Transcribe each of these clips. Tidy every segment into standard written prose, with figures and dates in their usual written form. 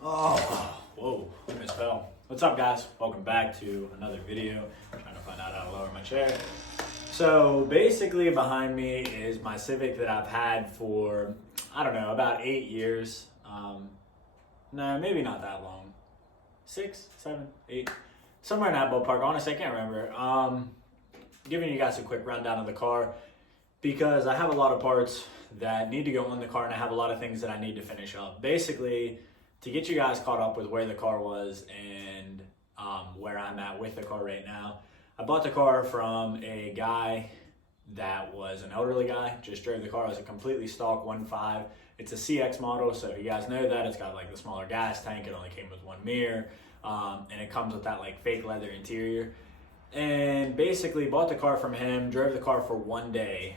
Oh, whoa, I misfell. What's up, guys? Welcome back to another video. I'm trying to find out how to lower my chair. So basically behind me is my Civic that I've had for, I don't know, about 8 years. No, maybe not that long. 6, 7, 8, somewhere in that ballpark. Honestly, I can't remember. Giving you guys a quick rundown of the car because I have a lot of parts that need to go in the car and I have a lot of things that I need to finish up. Basically, to get you guys caught up with where the car was and where I'm at with the car right now, I bought the car from a guy that was an elderly guy, just drove the car. It was a completely stock 1.5. It's a CX model, so you guys know that. It's got like the smaller gas tank. It only came with one mirror, and it comes with that like fake leather interior. And basically bought the car from him, drove the car for one day,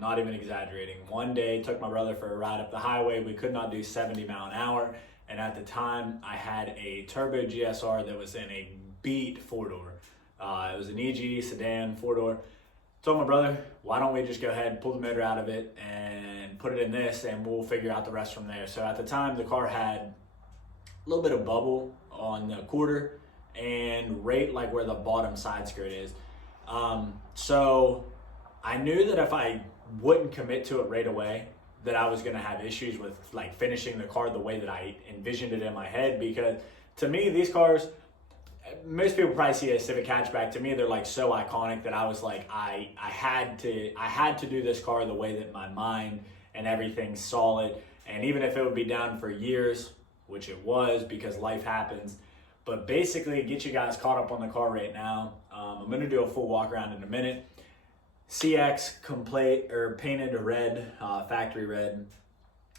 not even exaggerating. One day, took my brother for a ride up the highway. We could not do 70 mile an hour. And at the time, I had a turbo GSR that was in a beat four-door. It was an EG sedan four-door. Told my brother, why don't we just go ahead and pull the motor out of it and put it in this and we'll figure out the rest from there. So at the time, the car had a little bit of bubble on the quarter and right like where the bottom side skirt is. So I knew that if I wouldn't commit to it right away, that I was gonna have issues with like finishing the car the way that I envisioned it in my head, because to me, these cars, most people probably see a Civic hatchback. To me, they're like so iconic that I was like, I had to do this car the way that my mind and everything saw it. And even if it would be down for years, which it was because life happens, but basically get you guys caught up on the car right now. I'm gonna do a full walk around in a minute. CX complete or painted red, factory red.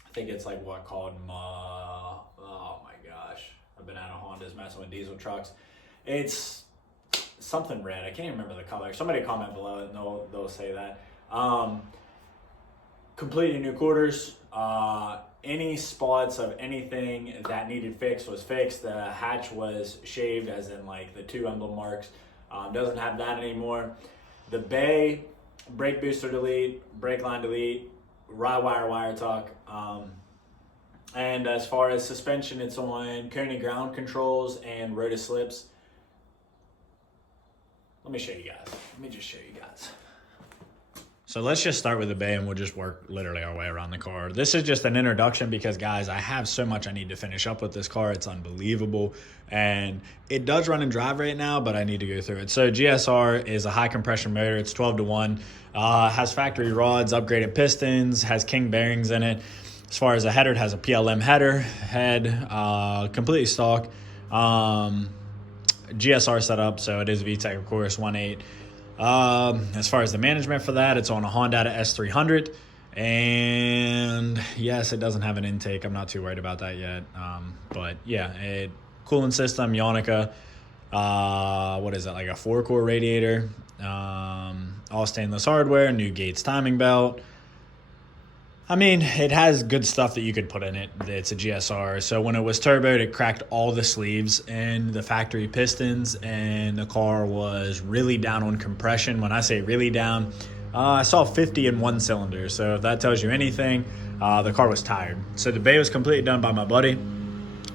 I think it's like what called oh my gosh, I've been out of Hondas messing with diesel trucks. It's something red. I can't even remember the color. Somebody comment below it and they'll say that. Completely new quarters. Any spots of anything that needed fixed was fixed. The hatch was shaved, as in like the two emblem marks. Doesn't have that anymore. The bay, brake booster delete, brake line delete, ride wire talk. And as far as suspension, it's on Coney ground controls and rotor slips. Let me show you guys. Let me just show you guys. So let's just start with the bay and we'll just work literally our way around the car. This is just an introduction because, guys, I have so much I need to finish up with this car. It's unbelievable. And it does run and drive right now, but I need to go through it. So GSR is a high compression motor. It's 12-to-1. Has factory rods, upgraded pistons, has King bearings in it. As far as the header, it has a PLM header, head, completely stock. GSR setup, so it is VTEC, of course, 1.8. As far as the management for that, it's on a Honda S300, and yes, it doesn't have an intake. I'm not too worried about that yet. But yeah, cooling system, Yonica, what is it, like a 4-core radiator, all stainless hardware, new Gates timing belt. I mean, it has good stuff that you could put in it. It's a GSR. So when it was turboed, it cracked all the sleeves and the factory pistons, and the car was really down on compression. When I say really down, I saw 50 in one cylinder. So if that tells you anything, the car was tired. So the bay was completely done by my buddy.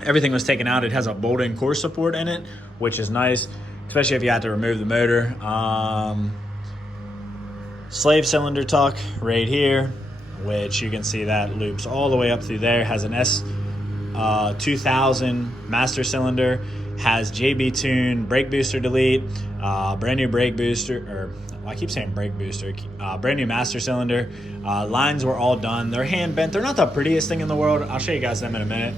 Everything was taken out. It has a bolt-in core support in it, which is nice, especially if you have to remove the motor. Slave cylinder tuck right here, which you can see that loops all the way up through there. Has an S2000 master cylinder, has JB Tune brake booster delete, brand new brake booster, I keep saying brake booster, brand new master cylinder. Lines were all done. They're hand bent. They're not the prettiest thing in the world. I'll show you guys them in a minute.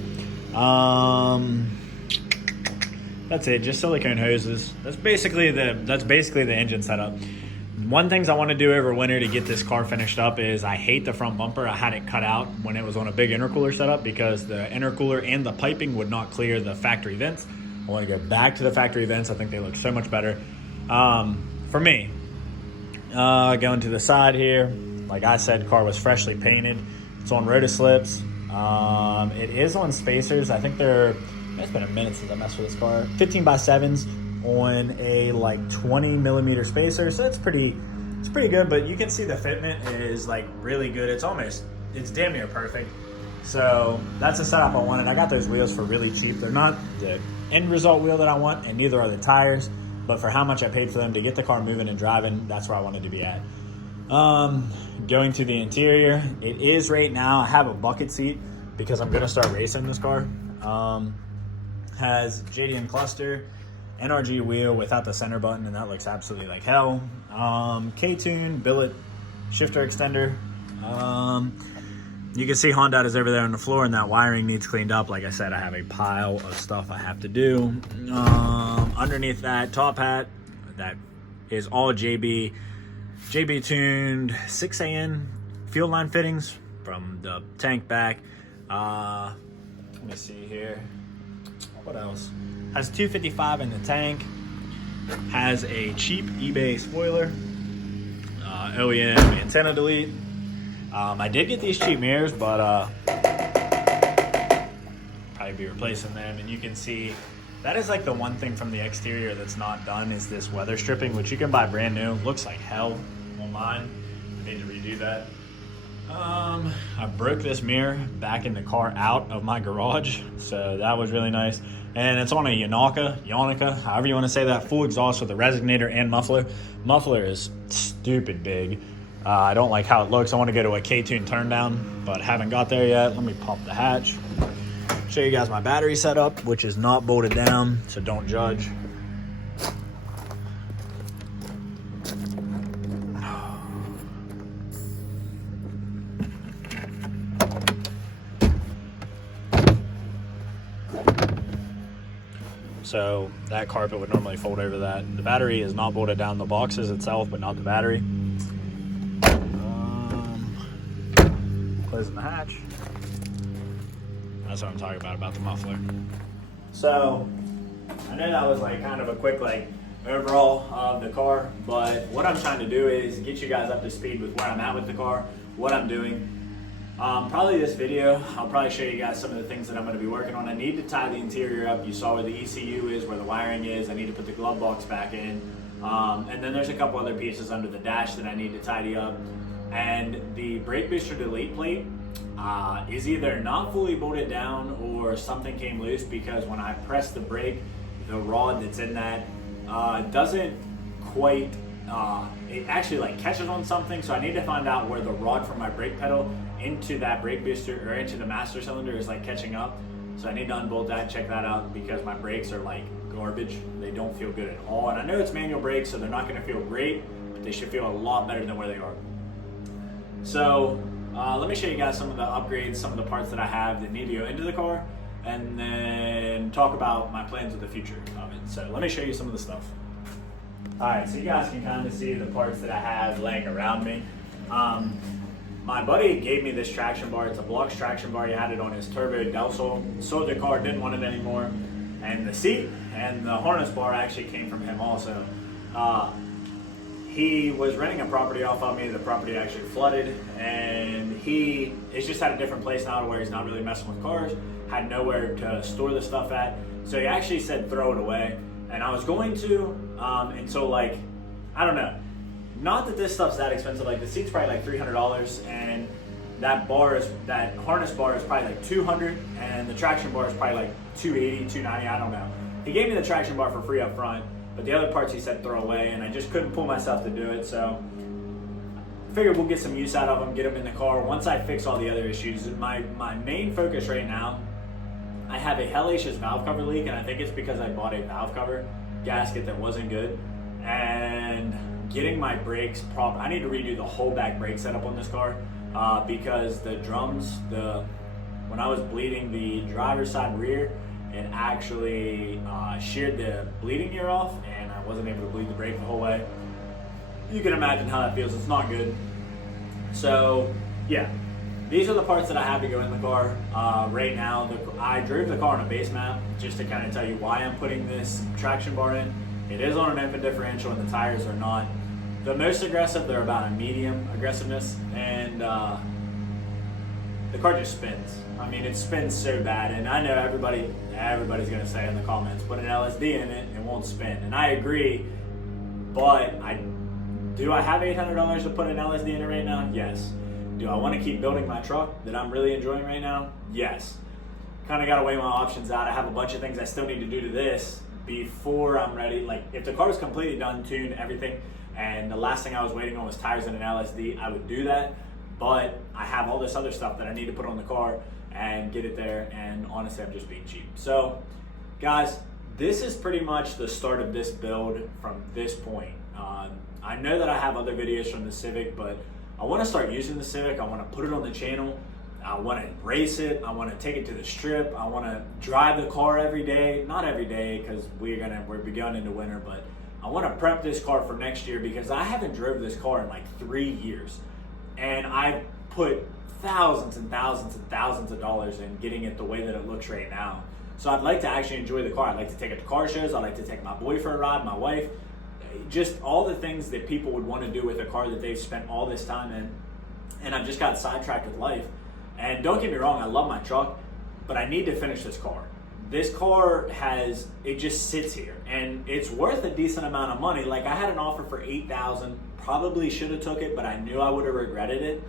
That's it, just silicone hoses. That's basically the engine setup. One things I want to do over winter to get this car finished up is I hate the front bumper. I had it cut out when it was on a big intercooler setup because the intercooler and the piping would not clear the factory vents. I want to go back to the factory vents. I think they look so much better. For me, going to the side here, like I said, car was freshly painted. It's on rotor slips. It is on spacers. I think it's been a minute since I messed with this car. 15x7s. On a like 20 millimeter spacer, so it's pretty good, but you can see the fitment is like really good. It's damn near perfect. So that's the setup I wanted. I got those wheels for really cheap. They're not the end result wheel that I want, and neither are the tires. But for how much I paid for them to get the car moving and driving, that's where I wanted to be at. Going to the interior, it is right now, I have a bucket seat because I'm going to start racing this car. Has JDM cluster, NRG wheel without the center button, and that looks absolutely like hell. K-Tune, billet shifter extender. You can see Honda is over there on the floor, and that wiring needs cleaned up. Like I said, I have a pile of stuff I have to do. Underneath that top hat, that is all JB tuned 6AN fuel line fittings from the tank back. Let me see here. What else? Has 255 in the tank. Has a cheap eBay spoiler. OEM antenna delete. I did get these cheap mirrors, but probably be replacing them. And you can see that is like the one thing from the exterior that's not done is this weather stripping, which you can buy brand new. Looks like hell online. I need to redo that. I broke this mirror backing the car out of my garage, so that was really nice. And it's on a Yonica, however you want to say that, full exhaust with a resonator and muffler. Muffler is stupid big. I don't like how it looks. I want to go to a K-Tune turn down, but haven't got there yet. Let me pop the hatch. Show you guys my battery setup, which is not bolted down, so don't judge. So that carpet would normally fold over that. The battery is not bolted down. The boxes itself, but not the battery. Closing the hatch. That's what I'm talking about the muffler. So I know that was like kind of a quick overall of the car, but what I'm trying to do is get you guys up to speed with where I'm at with the car, what I'm doing. Probably this video, I'll probably show you guys some of the things that I'm going to be working on. I need to tie the interior up. You saw where the ECU is, where the wiring is. I need to put the glove box back in. And then there's a couple other pieces under the dash that I need to tidy up. And the brake booster delete plate is either not fully bolted down or something came loose, because when I press the brake, the rod that's in that doesn't quite, it actually catches on something. So I need to find out where the rod from my brake pedal into that brake booster or into the master cylinder is catching up. So I need to unbolt that, check that out, because my brakes are garbage. They don't feel good at all. And I know it's manual brakes, so they're not gonna feel great, but they should feel a lot better than where they are. So let me show you guys some of the upgrades, some of the parts that I have that need to go into the car, and then talk about my plans with the future of it. So let me show you some of the stuff. All right, so you guys can kind of see the parts that I have laying around me. My buddy gave me this traction bar. It's a Block's traction bar. He had it on his Turbo Del Sol. Sold the car, didn't want it anymore. And the seat and the harness bar actually came from him also. He was renting a property off of me. The property actually flooded, and he is just at a different place now to where he's not really messing with cars, had nowhere to store the stuff at. So he actually said throw it away, and I was going to, and so I don't know. Not that this stuff's that expensive. The seat's probably $300, and that harness bar is probably $200, and the traction bar is probably $280, $290. I don't know. He gave me the traction bar for free up front, but the other parts he said throw away, and I just couldn't pull myself to do it. So I figured we'll get some use out of them, get them in the car once I fix all the other issues. My main focus right now, I have a hellacious valve cover leak, and I think it's because I bought a valve cover gasket that wasn't good, and getting my brakes proper. I need to redo the whole back brake setup on this car because the drums, when I was bleeding the driver's side rear, it actually sheared the bleeding gear off, and I wasn't able to bleed the brake the whole way. You can imagine how that feels. It's not good. So yeah, these are the parts that I have to go in the car right now. I drove the car on a base map just to kind of tell you why I'm putting this traction bar in. It is on an open differential, and the tires are not the most aggressive. They're about a medium aggressiveness, and the car just spins. I mean, it spins so bad, and I know everybody's gonna say in the comments, put an LSD in it, it won't spin, and I agree. But do I have $800 to put an LSD in it right now? Yes. Do I want to keep building my truck that I'm really enjoying right now? Yes. Kind of got to weigh my options out. I have a bunch of things I still need to do to this before I'm ready. Like if the car was completely done, tuned, everything, and the last thing I was waiting on was tires and an LSD, I would do that. But I have all this other stuff that I need to put on the car and get it there, and honestly, I'm just being cheap. So, guys, this is pretty much the start of this build from this point. I know that I have other videos from the Civic, but I want to start using the Civic. I want to put it on the channel. I want to race it. I want to take it to the strip. I want to drive the car every day. Not every day because we're going into winter, but I want to prep this car for next year because I haven't drove this car in like 3 years. And I've put thousands and thousands and thousands of dollars in getting it the way that it looks right now. So I'd like to actually enjoy the car. I'd like to take it to car shows. I'd like to take my boy for a ride, my wife. Just all the things that people would want to do with a car that they've spent all this time in. And I've just got sidetracked with life. And don't get me wrong, I love my truck, but I need to finish this car. This car it just sits here and it's worth a decent amount of money. Like I had an offer for $8,000, probably should have took it, but I knew I would have regretted it.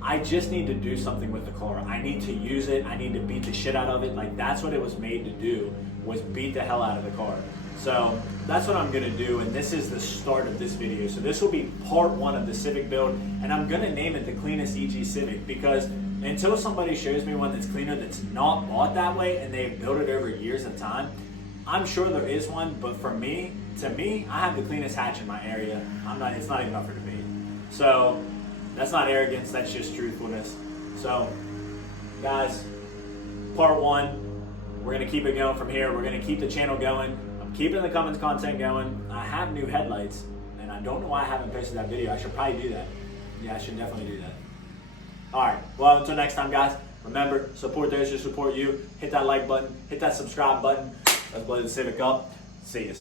I just need to do something with the car. I need to use it. I need to beat the shit out of it. Like that's what it was made to do, was beat the hell out of the car. So that's what I'm gonna do, and this is the start of this video. So this will be part 1 of the Civic build, and I'm gonna name it the Cleanest EG Civic because until somebody shows me one that's cleaner, that's not bought that way, and they've built it over years of time, I'm sure there is one, but to me, I have the cleanest hatch in my area. It's not even up for debate. So that's not arrogance, that's just truthfulness. So guys, part 1, we're gonna keep it going from here. We're gonna keep the channel going. I'm keeping the Cummins content going. I have new headlights, and I don't know why I haven't posted that video. I should probably do that. Yeah, I should definitely do that. All right, well, until next time, guys, remember, support those who support you. Hit that like button, hit that subscribe button. Let's blow the Civic up. See you.